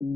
Всім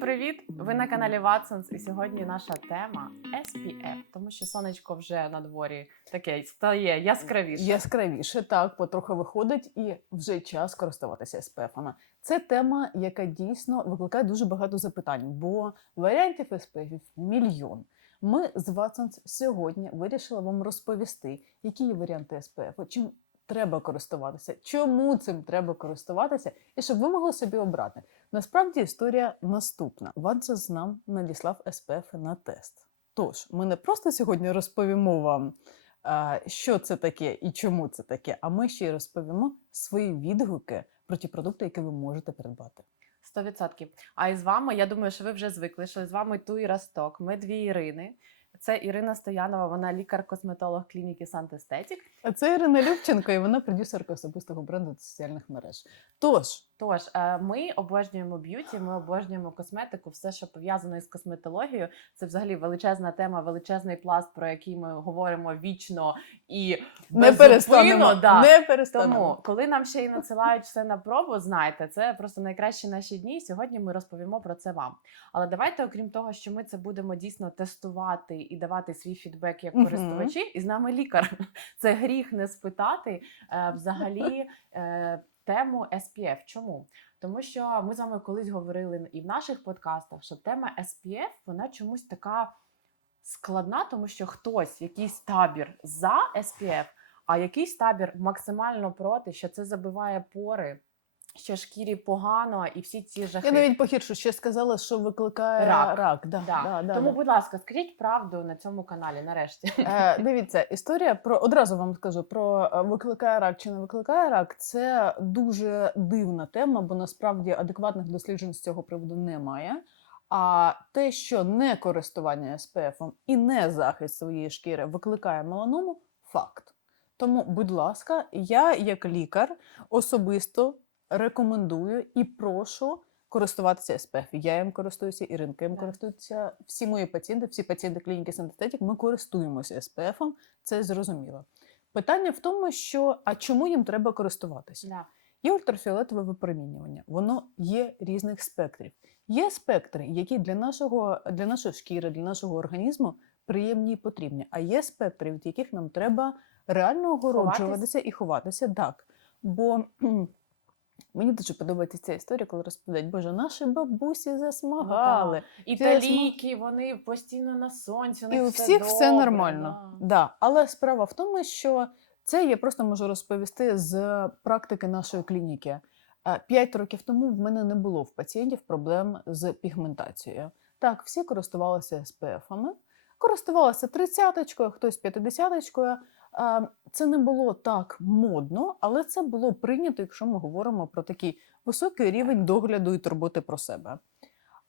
привіт! Ви на каналі Watsons і сьогодні наша тема SPF, тому що сонечко вже на дворі таке стає яскравіше. Яскравіше, так, потроху виходить, і вже час користуватися SPF-ами. Це тема, яка дійсно викликає дуже багато запитань, бо варіантів SPF мільйон. Ми з Watsons сьогодні вирішили вам розповісти, які є варіанти SPF, чим треба користуватися, чому цим треба користуватися, і щоб ви могли собі обрати. Насправді історія наступна. Watsons нам надіслав SPF на тест. Тож, ми не просто сьогодні розповімо вам що це таке і чому це таке. А ми ще й розповімо свої відгуки про ті продукти, які ви можете придбати. 100%. А із вами, я думаю, що ви вже звикли, що з вами Туй Росток. Ми дві Ірини. Це Ірина Стоянова, вона лікар-косметолог клініки Сантестетік. А це Ірина Любченко, і вона продюсерка особистого бренду та соціальних мереж. Тож, Тож е, ми обожнюємо б'юті, ми обожнюємо косметику, все, що пов'язано із косметологією. Це взагалі величезна тема, величезний пласт, про який ми говоримо вічно і не перестанемо. Да. Не перестанемо. Тому, коли нам ще й надсилають все на пробу, знайте, це просто найкращі наші дні. Сьогодні ми розповімо про це вам. Але давайте, окрім того, що ми це будемо дійсно тестувати і давати свій фідбек як користувачі, і з нами лікар. Це гріх не спитати е, взагалі е, тему SPF. Чому? Тому що ми з вами колись говорили і в наших подкастах, що тема SPF вона чомусь така складна, тому що хтось, якийсь табір за SPF, а якийсь табір максимально проти, що це забиває пори, що шкірі погано, і всі ці жахи. Я навіть погіршу ще сказала, що викликає Рак. рак. Да, Да. Да, да, Тому, да. будь ласка, скажіть правду на цьому каналі нарешті. Е, дивіться, історія про одразу вам скажу про е, викликає рак чи не викликає рак. Це дуже дивна тема, бо насправді адекватних досліджень з цього приводу немає. А те, що не користування SPF і не захист своєї шкіри викликає меланому, факт. Тому, будь ласка, я як лікар особисто рекомендую і прошу користуватися SPF. Я їм користуюся, Іринка їм Да. користуються. Всі мої пацієнти, всі пацієнти клініки Синтетик, ми користуємося SPF, це зрозуміло. Питання в тому, що а чому їм треба користуватися? Да. Є ультрафіолетове випромінювання, воно є різних спектрів. Є спектри, які для нашого для нашої шкіри, для нашого організму приємні і потрібні. А є спектри, від яких нам треба реально огороджуватися і ховатися. Так. Бо мені дуже подобається ця історія, коли розповідають, Боже, наші бабусі засмагали. Італійки, вони постійно на сонці, у них І у все всіх все нормально. да. Да. Але справа в тому, що це я просто можу розповісти з практики нашої клініки. Е, П'ять років тому в мене не було в пацієнтів проблем з пігментацією. Так, всі користувалися СПФами, користувалися тридцяточкою, хтось п'ятидесяточкою. Е, Це не було так модно, але це було прийнято, якщо ми говоримо про такий високий рівень догляду і турботи про себе.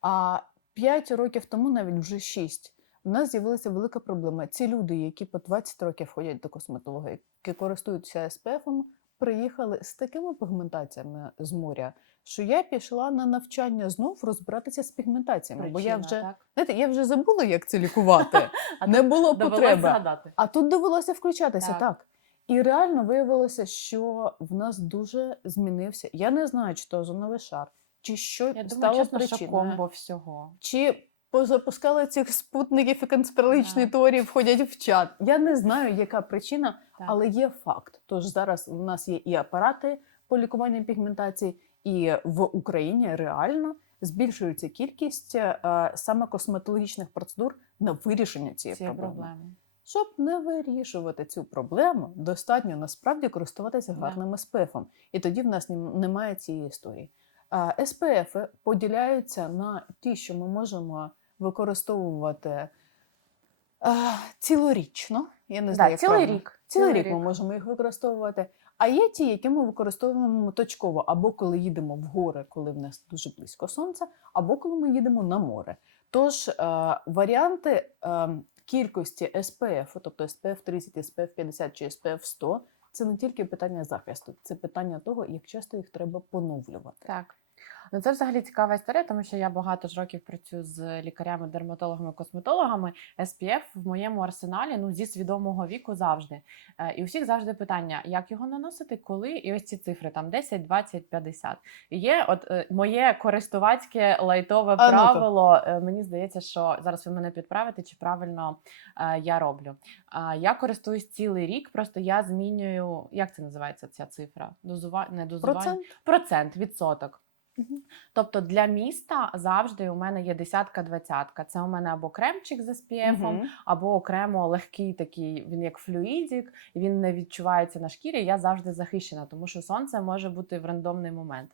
А 5 років тому, навіть вже 6, у нас з'явилася велика проблема. Ці люди, які по 20 років ходять до косметолога, які користуються СПФом, приїхали з такими пігментаціями з моря, що я пішла на навчання знов розбиратися з пігментаціями. бо я вже так? знаєте, я вже забула, як це лікувати. А не було потреби. згадати. А тут довелося включатися Так. так. І реально виявилося, що в нас дуже змінився. Я не знаю, чи то озоновий шар, чи що Я стало причиною. всього. Чи позапускали цих спутників і конспірологічні теорії входять в чат. Я не знаю, яка причина, Так. але є факт. Тож зараз у нас є і апарати по лікуванню пігментації, і в Україні реально збільшується кількість е, саме косметологічних процедур на вирішення цієї Ці проблеми. проблеми. Щоб не вирішувати цю проблему, достатньо насправді користуватися гарним СПФом. І тоді в нас немає цієї історії. А, СПФ поділяються на ті, що ми можемо використовувати а, цілорічно. Я не знаю, Да, як цілий правильно. рік. Цілий Цілий рік ми рік. можемо їх використовувати. А є ті, які ми використовуємо точково, або коли їдемо в гори, коли в нас дуже близько сонця, або коли ми їдемо на море. Тож е, варіанти е, кількості SPF, тобто SPF 30, SPF 50 чи SPF 100, це не тільки питання захисту, це питання того, як часто їх треба поновлювати. Так. Ну, це взагалі цікава історія, тому що я багато ж років працюю з лікарями, дерматологами, косметологами. SPF в моєму арсеналі ну зі свідомого віку завжди. Е, І у всіх завжди питання, як його наносити, коли, і ось ці цифри там 10, 20, 50. І є от е, моє користувацьке лайтове А правило. е, Мені здається, що зараз ви мене підправите, чи правильно я роблю. Я користуюсь цілий рік, просто я змінюю, як це називається ця цифра? Дозува... не дозування. Процент? Процент, відсоток. Тобто для міста завжди у мене є десятка, двадцятка. Це у мене або кремчик з SPF, Мгм. або окремо легкий такий, він як флюїдік, і він не відчувається на шкірі. Я завжди захищена, тому що сонце може бути в рандомний момент.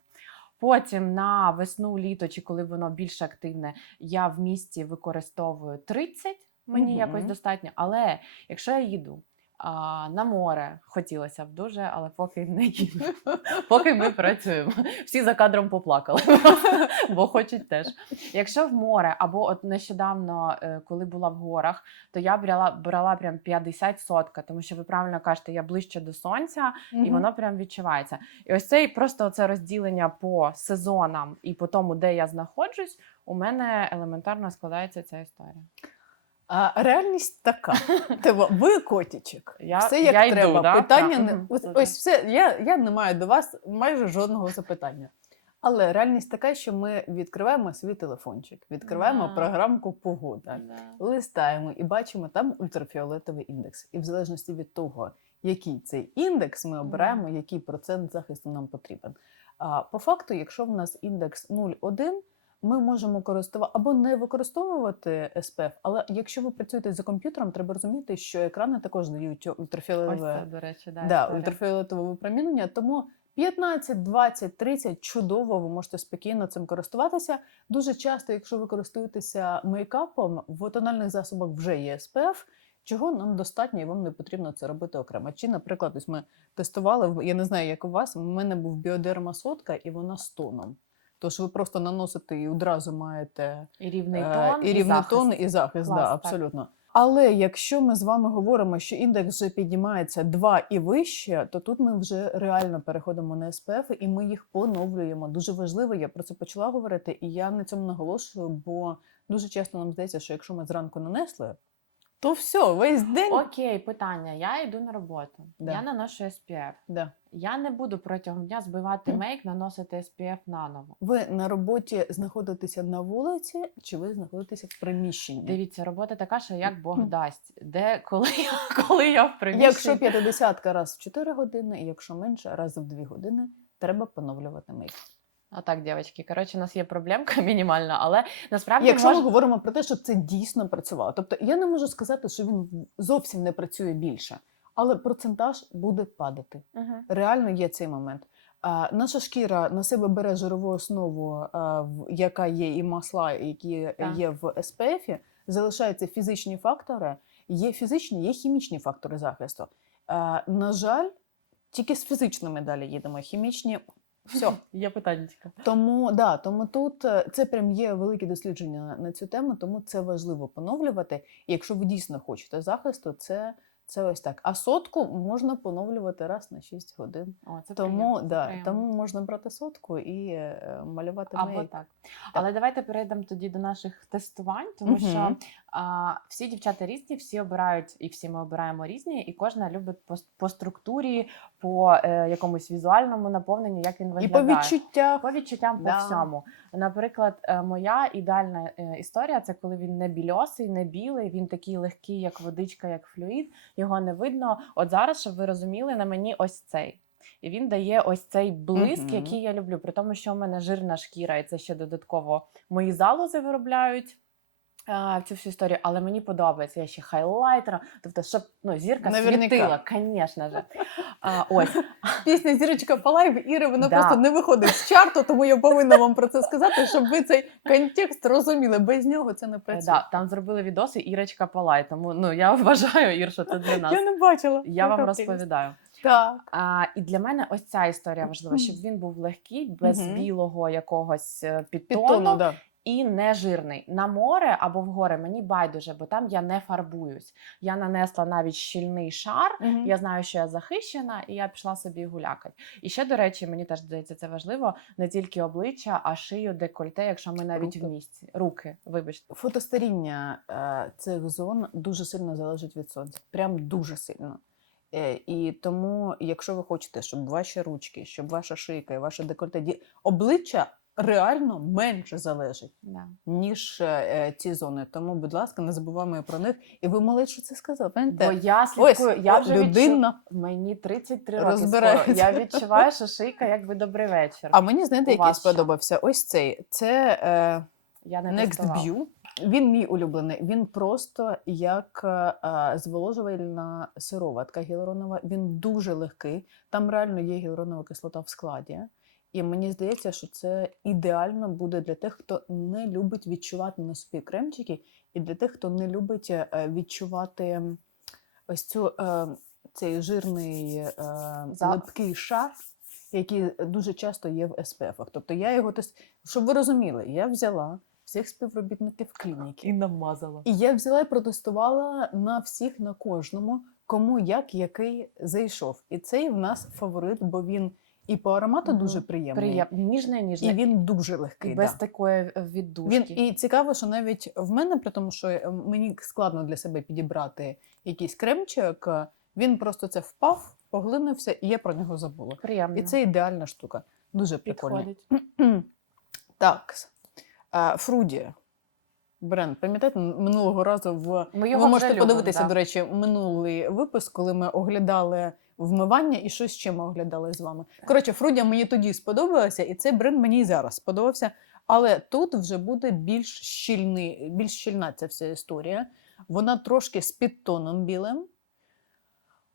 Потім на весну, літо, чи коли воно більш активне, я в місті використовую 30, мені Мгм. якось достатньо. Але якщо я їду а, на море, хотілося б дуже, але поки не їду. Поки ми працюємо. Всі за кадром поплакали, бо хочуть теж. Якщо в море, або от нещодавно, е, коли була в горах, то я брала, брала прям 50 сотка, тому що ви правильно кажете, я ближче до сонця, і воно прям відчувається. І ось цей просто це розділення по сезонам і по тому, де я знаходжусь, у мене елементарно складається ця історія. А реальність така. Типу, ви котічок. Я- все як я йду, треба. да? Питання Так. не ось, ось все. Я, я не маю до вас майже жодного запитання. Але реальність така, що ми відкриваємо свій телефончик, відкриваємо Да. програмку Погода, Да. листаємо і бачимо там ультрафіолетовий індекс. І в залежності від того, який цей індекс, ми обираємо, який процент захисту нам потрібен. А по факту, якщо в нас індекс 0,1, ми можемо користувати або не використовувати SPF, але якщо ви працюєте за комп'ютером, треба розуміти, що екрани також дають Ось ультрафіолетове це, до речі, да, да, ультрафіолетове випромінення. Тому 15, 20, 30 чудово, ви можете спокійно цим користуватися. Дуже часто, якщо ви користуєтеся мейкапом, в тональних засобах вже є SPF, чого нам достатньо, і вам не потрібно це робити окремо. Чи, наприклад, ось ми тестували, я не знаю, як у вас, у мене був біодерма сотка, і вона з тоном. Тож ви просто наносите і одразу маєте І рівний Е, тон, і рівний захист. тон, і захист, Клас, да, так. абсолютно. Але якщо ми з вами говоримо, що індекс вже піднімається 2 і вище, то тут ми вже реально переходимо на СПФ і ми їх поновлюємо. Дуже важливо, я про це почала говорити, і я на цьому наголошую, бо дуже часто нам здається, що якщо ми зранку нанесли, то все, весь день. Окей, питання. Я йду на роботу. Да. Я наношу SPF. Да. Я не буду протягом дня збивати мейк, наносити SPF наново. Ви на роботі знаходитеся на вулиці, чи ви знаходитеся в приміщенні? Дивіться, робота така, що як Бог дасть. Де коли я, коли я в приміщенні. Якщо 50 раз в 4 години, і якщо менше, раз в 2 години, треба поновлювати мейк. А так, дівчатки, коротше, у нас є проблемка мінімальна, але насправді Якщо мож... ми говоримо про те, що це дійсно працювало. Тобто я не можу сказати, що він зовсім не працює більше, але процентаж буде падати. Мгм. Реально є цей момент. А, наша шкіра на себе бере жирову основу, а, яка є і масла, які Так. є в СПФ. Залишаються фізичні фактори, є фізичні, є хімічні фактори захисту. А, на жаль, тільки з фізичними далі їдемо. Хімічні все. Є питання. Тому да, тому тут е, це прям є великі дослідження на цю тему, тому це важливо поновлювати. І якщо ви дійсно хочете захисту, це, це ось так. А сотку можна поновлювати раз на 6 годин. О, це Тому приємно, це да, приємно. тому можна брати сотку і е, малювати Або мейк. так. Але давайте перейдемо тоді до наших тестувань, тому що а, всі дівчата різні, всі обирають, і всі ми обираємо різні, і кожна любить по, по структурі, по е, якомусь візуальному наповненню, як він І по відчуттях. По відчуттям по всьому. Наприклад, е, моя ідеальна е, історія це коли він не більосий, не білий, він такий легкий, як водичка, як флюїд. Його не видно. От зараз, щоб ви розуміли, на мені ось цей. І він дає ось цей блиск, Мгм. який я люблю. При тому, що у мене жирна шкіра, і це ще додатково мої залози виробляють. Е, Цю всю історію, але мені подобається. Я ще хайлайтером, тобто, щоб ну, зірка Наверняка. світила, звісно ж. А, ось Пісня Зірочка Палай Іри, вона Да. просто не виходить з чарту, тому я повинна вам про це сказати, щоб ви цей контекст розуміли. Без нього це не Е, працює. Да, там зробили відоси Ірочка Палай. Тому ну я вважаю, Ір, що це для нас. Я не бачила. Я вам розповідаю. Так. А, і для мене ось ця історія важлива, щоб він був легкий, без Мгм. білого якогось е, підтону, Підтону, да. І не жирний. На море або в гори мені байдуже, бо там я не фарбуюсь. Я нанесла навіть щільний шар. Мгм. Я знаю, що я захищена, і я пішла собі гулякати. І ще, до речі, мені теж здається, це важливо не тільки обличчя, а шию, декольте, якщо ми навіть Руки. в місці. Руки, вибачте. Фотостаріння е, цих зон дуже сильно залежить від сонця. Прям дуже сильно. Е, і тому, якщо ви хочете, щоб ваші ручки, щоб ваша шийка і ваше декольте обличчя реально менше залежить, Да. ніж е, е, ці зони. Тому, будь ласка, не забуваємо про них. І ви молодець, що це сказав. Бо я слідкую, я вже відчу... людина. Мені 33 роки. Скоро. Я відчуваю, що шийка якби добрий вечір. А мені знаєте, який сподобався? Ось цей. Це е, я не Next тестувала. View. Він мій улюблений. Він просто як е, зволожувальна сироватка гіалуронова. Він дуже легкий. Там реально є гіалуронова кислота в складі. І мені здається, що це ідеально буде для тих, хто не любить відчувати на собі кремчики, і для тих, хто не любить е, відчувати ось цю е, цей жирний е, липкий шар, який дуже часто є в СПФ. Тобто я його щоб ви розуміли, я взяла всіх співробітників клініки. і намазала. І я взяла і протестувала на всіх, на кожному, кому як який зайшов. І цей в нас фаворит, бо він і по аромату Мгм. дуже приємний, Приємно. Ніжне, ніжне. і він дуже І легкий. без да. такої е, віддушки. Він і цікаво, що навіть в мене, при тому, що е, мені складно для себе підібрати якийсь кремчик, він просто це впав, поглинувся, і я про нього забула. Приємно. І це ідеальна штука. Дуже прикольно. Так. Фруді. Бренд, пам'ятаєте, минулого разу в Ми ви можете подивитися, да. до речі, минулий випуск, коли ми оглядали вмивання і що ще ми оглядали з вами. Коротше, Фрудя мені тоді сподобалася, і цей бренд мені і зараз сподобався. Але тут вже буде більш щільний, більш щільна ця вся історія. Вона трошки з підтоном білим.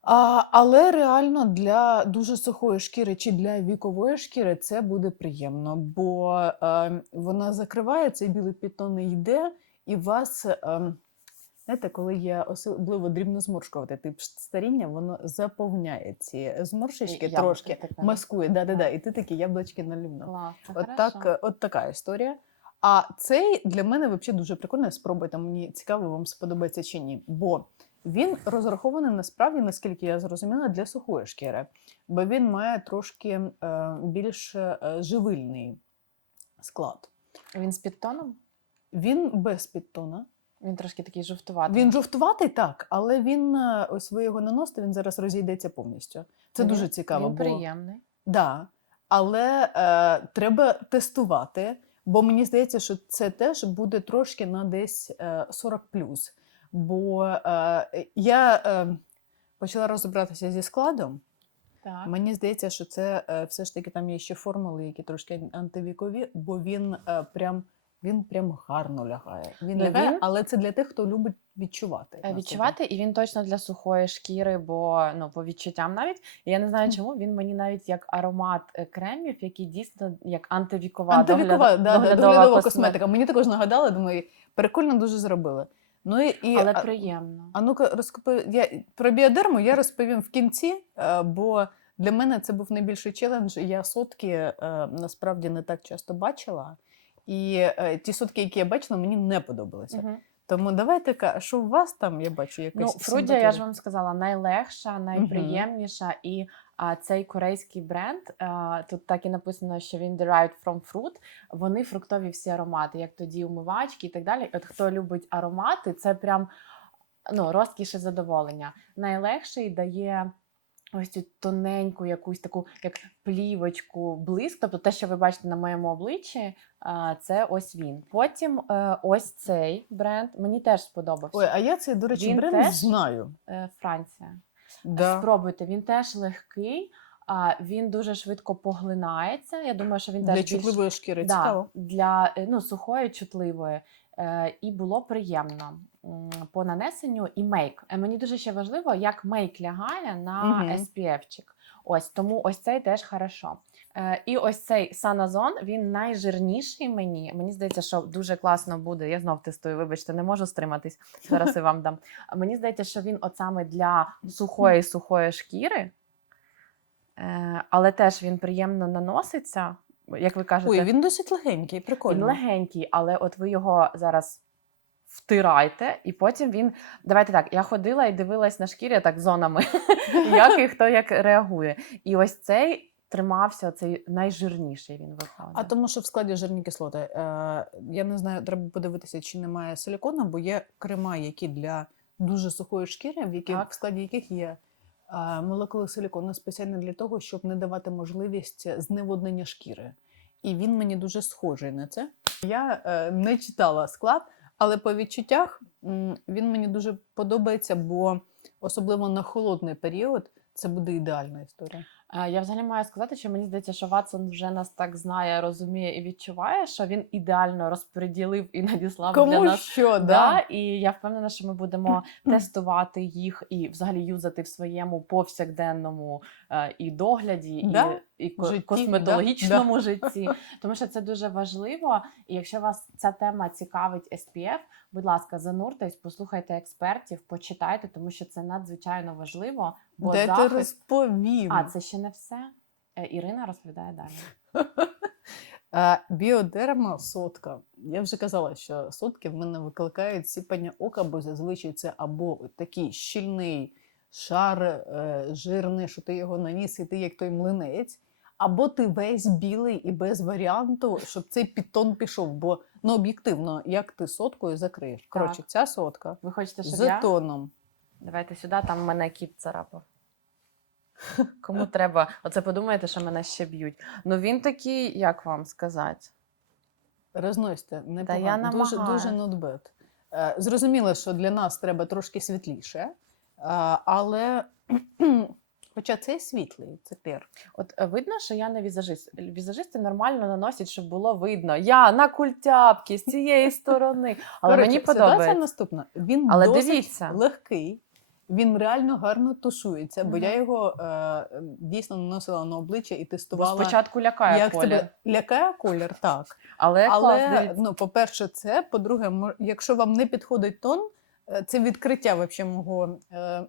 А, але реально для дуже сухої шкіри чи для вікової шкіри це буде приємно, бо е, вона закриває цей білий підтон і йде, і вас, е, знаєте, коли є особливо дрібнозморшкувати тип старіння, воно заповняє ці зморшечки Яблуки трошки, таке. маскує, да-да-да, і ти такі яблучки налюбно. От, так, е, от така історія. А цей для мене взагалі дуже прикольний. Спробуйте, мені цікаво, вам сподобається чи ні. Бо він розрахований насправді, наскільки я зрозуміла, для сухої шкіри, бо він має трошки е, більш е, живильний склад. Він з підтоном? Він без підтона. Він трошки такий жовтуватий. Він жовтуватий, так, але він е, ось ви його наносите, він зараз розійдеться повністю. Це Він- дуже цікаво. Він бо... приємний. Да. Але е, треба тестувати, бо мені здається, що це теж буде трошки на десь е, 40 Бо е, я е, почала розібратися зі складом. Так. Мені здається, що це е, все ж таки там є ще формули, які трошки антивікові, бо він е, прям. Він прям гарно лягає. Він Ну, лягає, він- але це для тих, хто любить відчувати. Е. Відчувати, і він точно для сухої шкіри, бо ну по відчуттям навіть я не знаю, чому він мені навіть як аромат е, кремів, які дійсно як антивікова, Антивікова, догляд- да, доглядова доглядова косметика. косметика. Мені також нагадали, думаю, прикольно дуже зробили. Ну і, і Але а- приємно. А ну-ка, розкопи... я про біодерму я розповім в кінці, е, бо для мене це був найбільший челендж. Я сотки насправді не так часто бачила. І е, ті сотки, які я бачила, мені не подобалися. Мгм. Тому давайте ка, що у вас там я бачу якось. Ну, Фрудя, я ж вам сказала, найлегша, найприємніша. І а, цей корейський бренд, а, тут так і написано, що він derived from fruit. Вони фруктові всі аромати, як тоді умивачки і так далі. От хто любить аромати, це прям ну, розкіш і задоволення. Найлегший дає. Ось цю тоненьку якусь таку як плівочку, блиск. Тобто те, що ви бачите на моєму обличчі, це ось він. Потім е, ось цей бренд мені теж сподобався. Ой, а я цей, до речі, Він бренд теж? знаю. Е, Франція. Да. Спробуйте, він теж легкий, а він дуже швидко поглинається. Я думаю, що він теж Для більш чутливої шкіри да, цікаво. для е, ну, сухої, чутливої. Е, і було приємно по нанесенню і мейк. Е, Мені дуже ще важливо, як мейк лягає на Мгм. SPF-чик. Ось тому ось цей теж хорошо. Е, і ось цей Саназон, він найжирніший мені. Мені здається, що дуже класно буде. Я знов тестую, вибачте, не можу стриматись. Зараз і вам дам. Мені здається, що він от саме для сухої сухої шкіри, е, але теж він приємно наноситься. Як ви кажете, Ой, він досить легенький, він легенький, але от ви його зараз втирайте, і потім він. Давайте так, я ходила і дивилась на шкірі так зонами, як і хто як реагує. І ось цей тримався, цей найжирніший він виходить. А тому, що в складі жирні кислоти. Е, я не знаю, треба подивитися, чи немає силікону, бо є крема, які для дуже сухої шкіри, в, яких, Так. в складі яких є молекули силікону спеціально для того, щоб не давати можливість зневоднення шкіри. І він мені дуже схожий на це. Я е, не читала склад, але по відчуттях він мені дуже подобається, бо особливо на холодний період це буде ідеальна історія. Е, Я взагалі маю сказати, що мені здається, що Ватсон вже нас так знає, розуміє і відчуває, що він ідеально розподілив і надіслав для нас. що, Да, і я впевнена, що ми будемо тестувати їх і взагалі юзати в своєму повсякденному е, і догляді, Да, і, і житті, косметологічному житті, тому що це дуже важливо. І якщо вас ця тема цікавить SPF, будь ласка, зануртесь, послухайте експертів, почитайте, тому що це надзвичайно важливо. Бо Дайте захист... розповім. А це ще не все. Е, Ірина розповідає далі. А, біодерма сотка. Я вже казала, що сотки в мене викликають сіпання ока, бо зазвичай це або такий щільний шар е, жирний, що ти його наніс, і ти як той млинець, або ти весь білий і без варіанту, щоб цей підтон пішов. Бо ну об'єктивно, як ти соткою закриєш? Коротше, ця сотка Ви хочете, щоб з я? тоном. Давайте сюди, там мене кіт царапав. Кому треба? Оце подумаєте, що мене ще б'ють. Ну він такий, як вам сказати? Розносьте, я непогано. дуже, дуже намагаюсь. not bad. Е, Зрозуміло, що для нас треба трошки світліше, е, але хоча цей світлий, це пір. От е, видно, що я не візажист. Візажисти нормально наносять, щоб було видно. Я на культяпки з цієї сторони. Але Коротше, мені подобається. наступна. Він Але досить дивіться. легкий, він реально гарно тушується, бо Мгм. я його е, дійсно наносила на обличчя і Бо тестувала. спочатку лякає як колір. тебе лякає колір, так. Але, Але дивіться. ну, по-перше, це. По-друге, якщо вам не підходить тон, е, це відкриття вообще мого. Е,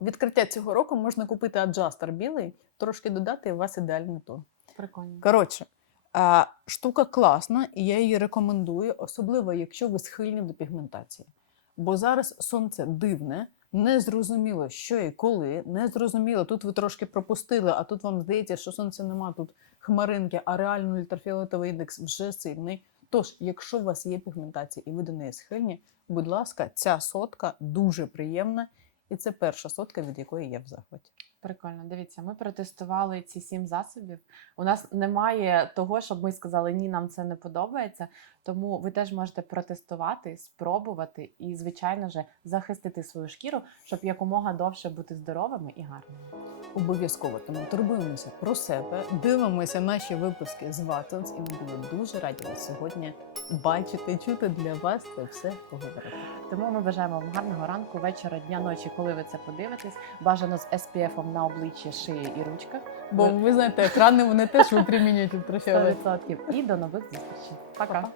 відкриття цього року можна купити аджастер білий, трошки додати, і у вас ідеальний тон. прикольно. Коротше, а, штука класна, і я її рекомендую, особливо якщо ви схильні до пігментації. Бо зараз сонце дивне, незрозуміло, що і коли, незрозуміло, тут ви трошки пропустили, а тут вам здається, що сонця нема, тут хмаринки, а реально ультрафіолетовий індекс вже сильний. Тож, якщо у вас є пігментація і ви до неї схильні, будь ласка, ця сотка дуже приємна, і це перша сотка, від якої я в захваті. Прикольно, дивіться, ми протестували ці сім засобів. У нас немає того, щоб ми сказали ні, нам це не подобається. Тому ви теж можете протестувати, спробувати і, звичайно ж, захистити свою шкіру, щоб якомога довше бути здоровими і гарними. Обов'язково тому турбуємося про себе, дивимося наші випуски з Watsons, і ми були дуже раді вас сьогодні бачити, чути для вас це все поговорити. Тому ми бажаємо вам гарного ранку, вечора, дня, ночі, коли ви це подивитесь. Бажано з SPF на обличчі, шиї і ручках. Бо ви знаєте, екрани вони теж випромінюють ультрафіолет. 100%. І до нових зустрічей. Пока.